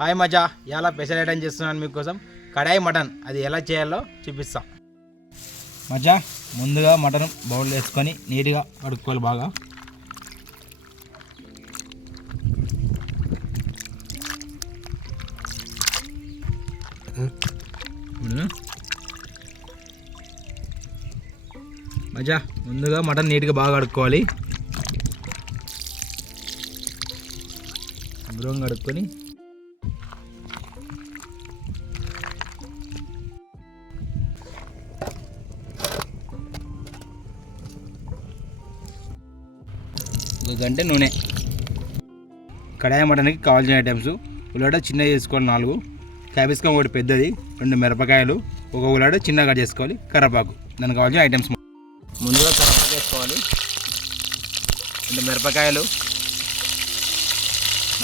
Hi మజా, ఇలా special item చేస్తున్నాను మీకోసం. కడాయి మటన్ అది ఎలా చేయాలో చూపిస్తా. మజా, ముందుగా మటన్ బౌల్ వేసుకొని నీట్గా కడుక్కోవాలి బాగా. మజా, ముందుగా మటన్ నీట్గా బాగా కడుక్కోవాలి. శుభ్రంగా కడుక్కొని ఒక గంట నూనె. కడాయి మటన్కి కావాల్సిన ఐటమ్స్: ఉల్లిగడ్డ చిన్నగా చేసుకోవాలి 4, క్యాబేజ్కాయ ఒకటి పెద్దది, 2 మిరపకాయలు, ఒక ఉల్లిగడ్డ చిన్నగా కట్ చేసుకోవాలి, కరివేపాకు. దానికి కావాల్సిన ఐటమ్స్: ముందుగా కరివేపాకు వేసుకోవాలి, 2 మిరపకాయలు,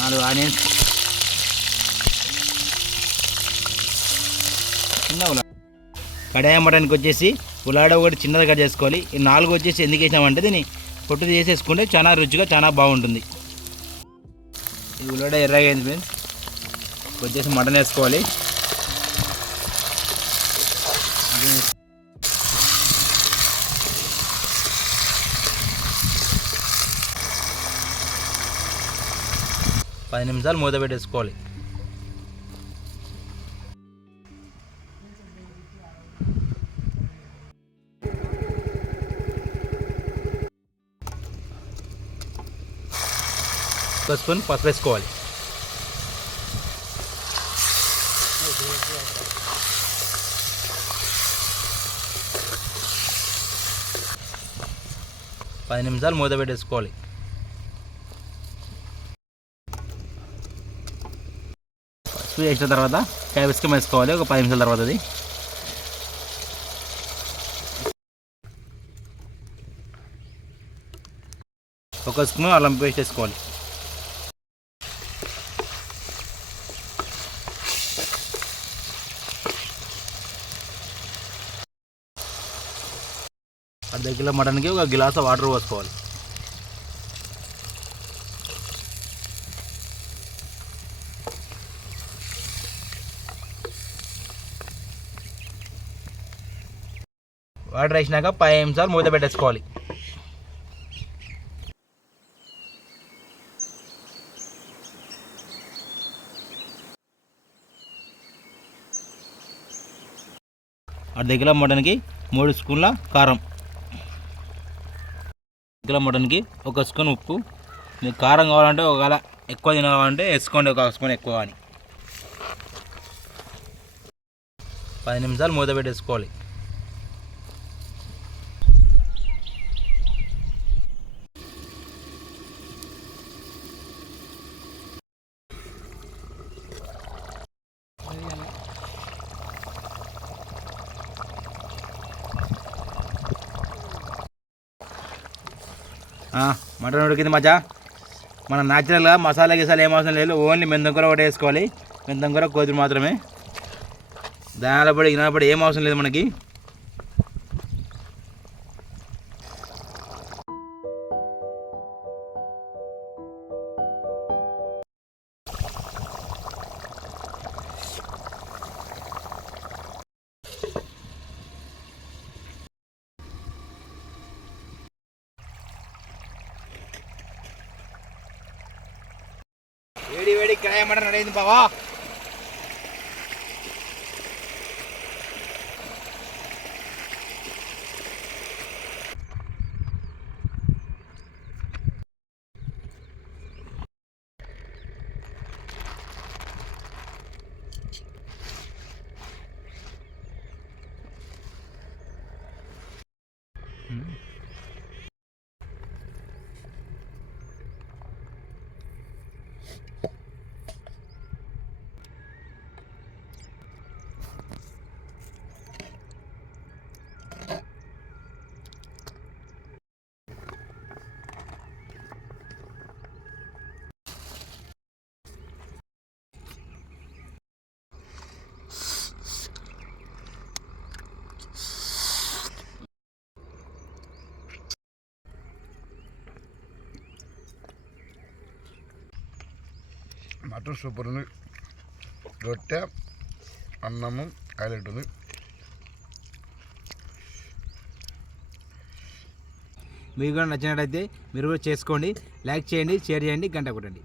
4 ఆనియన్స్, చిన్న ఉల్లిగడ్డ. కడాయి మటన్కి వచ్చేసి ఉల్లిగడ్డ ఒకటి చిన్నగా కట్ చేసుకోవాలి. ఈ 4 వచ్చేసి ఎందుకు వేసామంటే దీన్ని పొట్టు చేసేసుకుంటే చాలా రుచిగా చాలా బాగుంటుంది. ఈ ఉల్లిగడ్డ ఎర్రగా అయింది ఫ్రెండ్స్. వచ్చేసి మటన్ వేసుకోవాలి. పది నిమిషాలు మూత పెట్టేసుకోవాలి. ఒక స్పూన్ పసుపు వేసుకోవాలి. పది నిమిషాలు మూత పెట్టేసుకోవాలి. పసుపు వేసిన తర్వాత క్యాబేజ్కాయ వేసుకోవాలి. ఒక 10 నిమిషాల తర్వాత అది ఒక స్పూన్ అల్లం పేస్ట్ వేసుకోవాలి. అర్ధ కిలో మటన్కి 1 గ్లాసు వాటర్ పోసుకోవాలి. వాటర్ వేసినాక 10 నిమిషాలు మూత పెట్టేసుకోవాలి. అర్ధ కిలో మటన్కి 3 స్పూన్ల కారం, కిలో మటన్కి 1 స్పూన్ ఉప్పు. మీకు కారం కావాలంటే ఒకవేళ ఎక్కువ తినాలంటే వేసుకోండి, 1 స్పూన్ ఎక్కువ అని. 10 నిమిషాలు మూత పెట్టేసుకోవాలి. మటన్ ఉడికింది మజా. మన న్యాచురల్గా మసాలా గిసాలు ఏం అవసరం లేదు, ఓన్లీ మెంతంకూర ఒకటి వేసుకోవాలి. మెంతంకూర కొద్దిగా మాత్రమే, ధనియాల పొడి గినాల పొడి ఏం అవసరం లేదు మనకి. వేడి వేడి కడాయి మటన్ రెడీ అయింది బావా. మటన్ సూపర్ ఉంది. రొట్టె అన్నము హైలైట్ ఉంది. మీకు కూడా నచ్చినట్టయితే మీరు కూడా చేసుకోండి, లైక్ చేయండి, షేర్ చేయండి, గంట కొట్టండి.